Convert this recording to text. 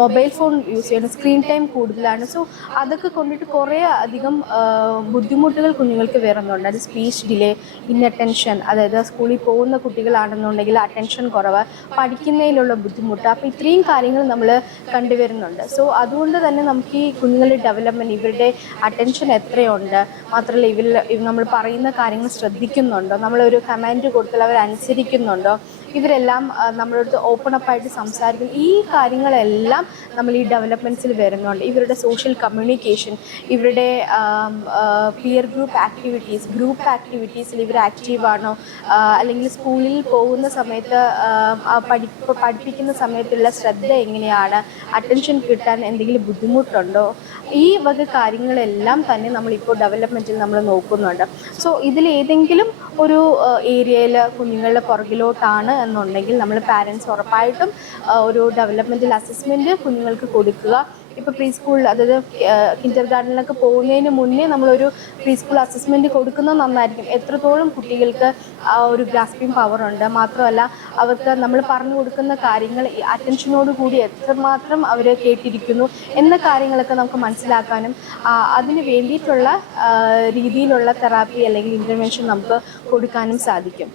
Mobile phone use ചെയ്യുന്നത് screen time കൂടുതലാണ്. So അതൊക്കെ കൊണ്ടിട്ട് കുറേ അധികം ബുദ്ധിമുട്ടുകൾ കുഞ്ഞുങ്ങൾക്ക് വരുന്നുണ്ട്. അത് സ്പീച്ച് ഡിലേ ഇന്നറ്റൻഷൻ അതായത് സ്കൂളിൽ പോകുന്ന കുട്ടികളാണെന്നുണ്ടെങ്കിൽ അറ്റൻഷൻ കുറവ് പഠിക്കുന്നതിലുള്ള ബുദ്ധിമുട്ട് അപ്പോൾ ഇത്രയും കാര്യങ്ങൾ നമ്മൾ കണ്ടുവരുന്നുണ്ട് സോ അതുകൊണ്ട് തന്നെ നമുക്ക് ഈ കുഞ്ഞുങ്ങളുടെ ഡെവലപ്മെന്റ് ഇവരുടെ അറ്റൻഷൻ എത്രയുണ്ട് മാത്രമല്ല ഇവരിൽ നമ്മൾ പറയുന്ന കാര്യങ്ങൾ ശ്രദ്ധിക്കുന്നുണ്ടോ നമ്മളൊരു കമാൻഡ് കൊടുത്താൽ അവർ അനുസരിക്കുന്നുണ്ടോ ഇവരെല്ലാം നമ്മുടെ നമ്മളടുത്ത് ഓപ്പൺ അപ്പായിട്ട് സംസാരിക്കും ഈ കാര്യങ്ങളെല്ലാം നമ്മൾ ഈ ഡെവലപ്മെന്റ്സിൽ വരുന്നുണ്ട്. ഇവരുടെ സോഷ്യൽ കമ്മ്യൂണിക്കേഷൻ ഇവരുടെ പിയർ ഗ്രൂപ്പ് ആക്ടിവിറ്റീസ് ഗ്രൂപ്പ് ആക്ടിവിറ്റീസിൽ ഇവർ ആക്റ്റീവാണോ അല്ലെങ്കിൽ സ്കൂളിൽ പോകുന്ന സമയത്ത് പഠി പഠിപ്പിക്കുന്ന സമയത്തുള്ള ശ്രദ്ധ എങ്ങനെയാണ്? അറ്റൻഷൻ കിട്ടാൻ എന്തെങ്കിലും ബുദ്ധിമുട്ടുണ്ടോ? ഈ വക കാര്യങ്ങളെല്ലാം തന്നെ നമ്മളിപ്പോൾ ഡെവലപ്മെന്റിൽ നമ്മൾ നോക്കുന്നുണ്ട്. സോ ഇതിലേതെങ്കിലും ഒരു ഏരിയയിൽ കുഞ്ഞുങ്ങളുടെ പുറകിലോട്ടാണ് എന്നുണ്ടെങ്കിൽ നമ്മൾ പാരൻസ് ഉറപ്പായിട്ടും ഒരു ഡെവലപ്മെന്റൽ അസസ്മെന്റ് കുഞ്ഞുങ്ങൾക്ക് കൊടുക്കുക. ഇപ്പോൾ പ്രീ സ്കൂളിൽ അതായത് കിൻഡർ ഗാർഡനിലൊക്കെ പോകുന്നതിന് മുന്നേ നമ്മളൊരു പ്രീ സ്കൂൾ അസസ്മെന്റ് കൊടുക്കുന്നത് നന്നായിരിക്കും. എത്രത്തോളം കുട്ടികൾക്ക് ആ ഒരു ഗ്രാസ്പിംഗ് പവർ ഉണ്ട്. മാത്രമല്ല അവർക്ക് നമ്മൾ പറഞ്ഞു കൊടുക്കുന്ന കാര്യങ്ങൾ അറ്റൻഷനോട് കൂടി എത്രമാത്രം അവർ കേട്ടിരിക്കുന്നു എന്ന കാര്യങ്ങളൊക്കെ നമുക്ക് മനസ്സിലാക്കാനും അതിന് വേണ്ടിയിട്ടുള്ള രീതിയിലുള്ള തെറാപ്പി അല്ലെങ്കിൽ ഇന്റർവെൻഷൻ നമുക്ക് കൊടുക്കാനും സാധിക്കും.